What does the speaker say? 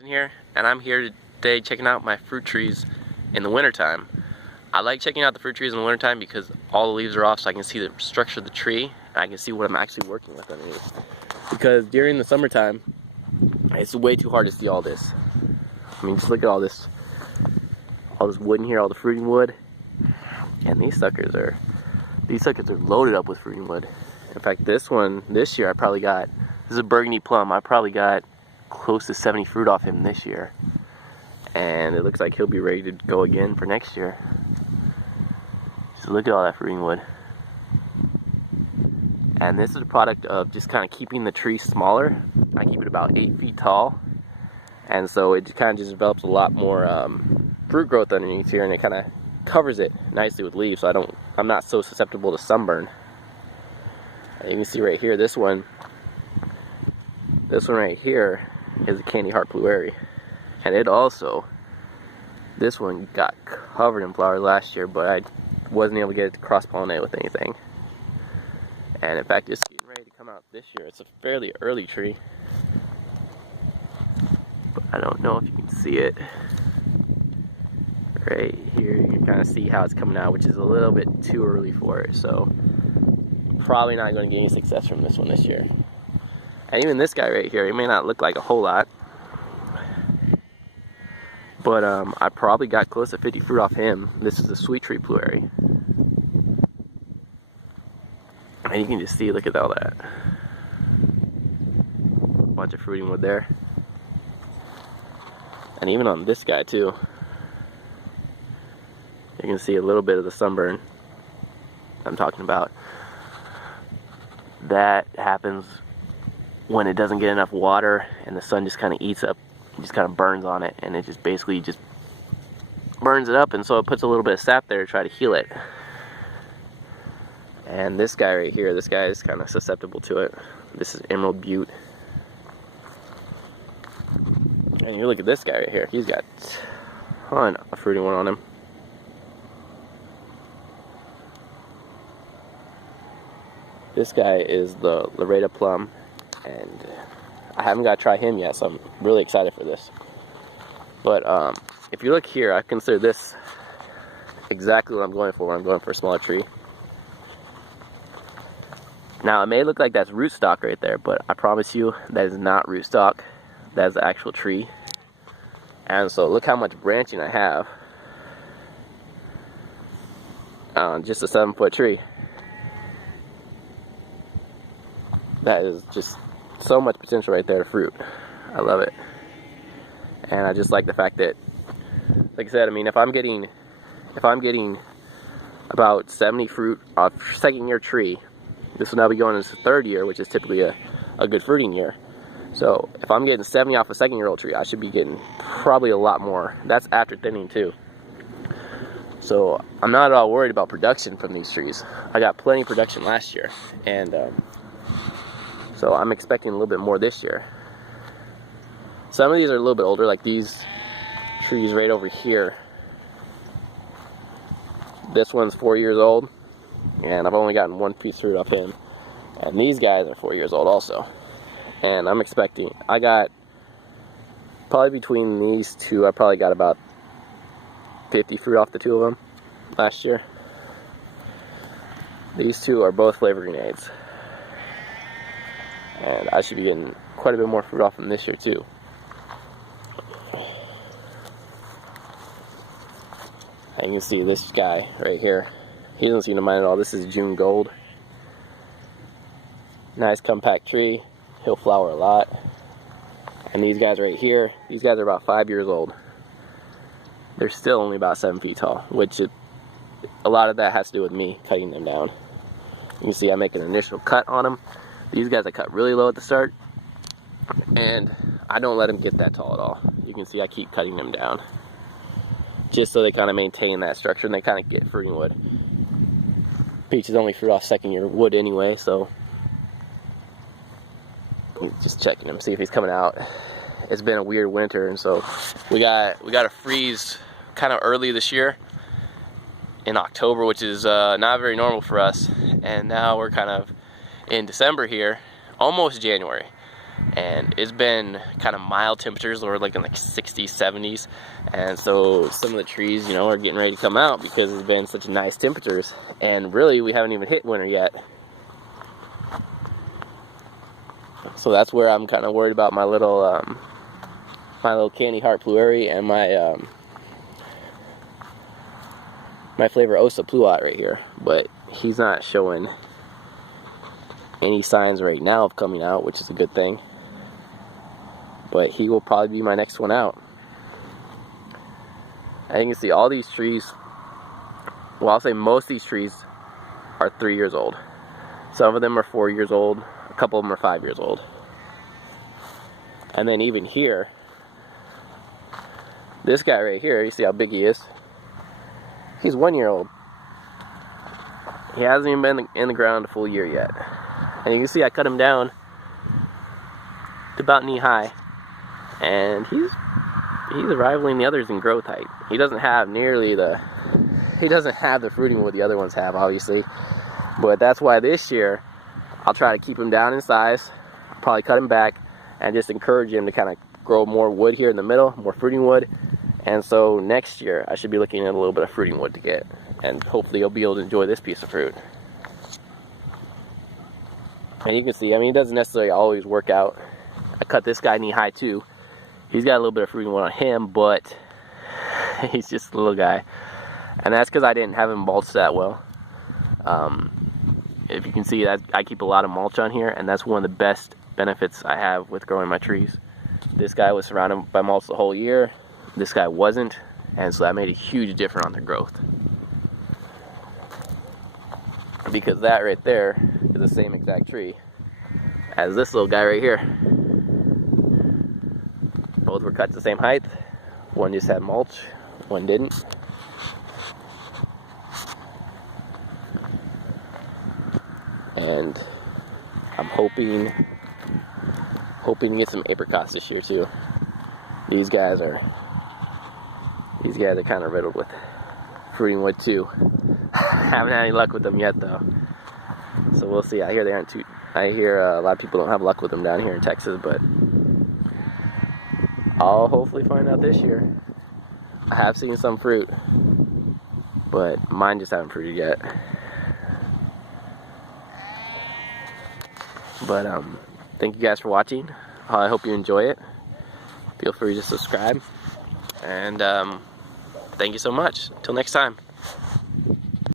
In here, and I'm here today checking out my fruit trees in the wintertime. I like checking out the fruit trees in the wintertime because all the leaves are off, so I can see the structure of the tree and I can see what I'm actually working with underneath. Because during the summertime, it's way too hard to see all this. I mean, just look at all this wood in here, all the fruiting wood, and these suckers are loaded up with fruiting wood. In fact, this year I probably got, this is a burgundy plum, I probably got close to 70 fruit off him this year, and it looks like he'll be ready to go again for next year. So look at all that fruiting wood. And this is a product of just kind of keeping the tree smaller. I keep it about 8 feet tall, and so it kind of just develops a lot more fruit growth underneath here, and it kind of covers it nicely with leaves, so I'm not so susceptible to sunburn. And you can see right here, this one right here is a candy heart blueberry, and this one got covered in flowers last year, but I wasn't able to get it to cross-pollinate with anything. And in fact, it's getting ready to come out this year. It's a fairly early tree, but I don't know if you can see it. Right here, you can kind of see how it's coming out, which is a little bit too early for it, so probably not going to get any success from this one this year. And even this guy right here, he may not look like a whole lot, but I probably got close to 50 fruit off him. This is a sweet tree blueberry. And you can just see, look at all that. A bunch of fruiting wood there. And even on this guy too. You can see a little bit of the sunburn I'm talking about. That happens when it doesn't get enough water and the sun just kind of eats up, just kind of burns on it, and it just basically just burns it up, and so it puts a little bit of sap there to try to heal it. And this guy right here, this guy is kind of susceptible to it. This is Emerald Butte. And you look at this guy right here, he's got a ton of fruiting wood on him. This guy is the Loretta plum, and I haven't got to try him yet, so I'm really excited for this. But if you look here, I consider this exactly what I'm going for. I'm going for a smaller tree. Now, it may look like that's rootstock right there, but I promise you that is not rootstock. That is the actual tree. And so look how much branching I have on just a 7-foot tree. That is just so much potential right there to fruit. I love it. And I just like the fact that, like I said, I mean, if I'm getting about 70 fruit off second year tree, this will now be going into third year, which is typically a good fruiting year. So if I'm getting 70 off a second-year-old tree, I should be getting probably a lot more. That's after thinning too. So I'm not at all worried about production from these trees. I got plenty of production last year, and so I'm expecting a little bit more this year. Some of these are a little bit older, like these trees right over here. This one's 4 years old, and I've only gotten one piece of fruit off him. And these guys are 4 years old also. And I'm expecting, I got, probably between these two, I probably got about 50 fruit off the two of them last year. These two are both flavor grenades. And I should be getting quite a bit more fruit off them this year too. And you can see this guy right here. He doesn't seem to mind at all. This is June Gold. Nice compact tree. He'll flower a lot. And these guys right here, these guys are about 5 years old. They're still only about 7 feet tall, which a lot of that has to do with me cutting them down. You can see I make an initial cut on them. These guys I cut really low at the start, and I don't let them get that tall at all. You can see I keep cutting them down, just so they kind of maintain that structure and they kind of get fruiting wood. Peaches only fruit off second year wood anyway, so just checking him, see if he's coming out. It's been a weird winter, and so we got a freeze kind of early this year in October, which is not very normal for us. And now we're kind of in December here, almost January, and it's been kind of mild temperatures. We're like in like 60s, 70s, and so some of the trees, you know, are getting ready to come out because it's been such nice temperatures. And really, we haven't even hit winter yet. So that's where I'm kind of worried about my little candy heart plueri and my flavor Osa pluot right here. But he's not showing any signs right now of coming out, which is a good thing. But he will probably be my next one out. And you can see all these trees, well, I'll say most of these trees are 3 years old. Some of them are 4 years old, a couple of them are 5 years old. And then even here, this guy right here, you see how big he is? He's 1 year old. He hasn't even been in the ground a full year yet. And you can see I cut him down to about knee high. And he's rivaling the others in growth height. He doesn't have the fruiting wood the other ones have, obviously. But that's why this year I'll try to keep him down in size. I'll probably cut him back and just encourage him to kind of grow more wood here in the middle, more fruiting wood. And so next year I should be looking at a little bit of fruiting wood to get, and hopefully you'll be able to enjoy this piece of fruit. And you can see, I mean, it doesn't necessarily always work out. I cut this guy knee high too. He's got a little bit of fruiting wood on him, but he's just a little guy. And that's because I didn't have him mulched that well. If you can see, I keep a lot of mulch on here, and that's one of the best benefits I have with growing my trees. This guy was surrounded by mulch the whole year. This guy wasn't, and so that made a huge difference on their growth. Because that right there is the same exact tree as this little guy right here. Both were cut to the same height. One just had mulch, one didn't. And I'm hoping to get some apricots this year too. These guys are kind of riddled with fruiting wood too. Haven't had any luck with them yet though, so we'll see. I hear they aren't too. I hear a lot of people don't have luck with them down here in Texas, but I'll hopefully find out this year. I have seen some fruit, but mine just haven't fruited yet. But thank you guys for watching. I hope you enjoy it. Feel free to subscribe, and thank you so much. Till next time.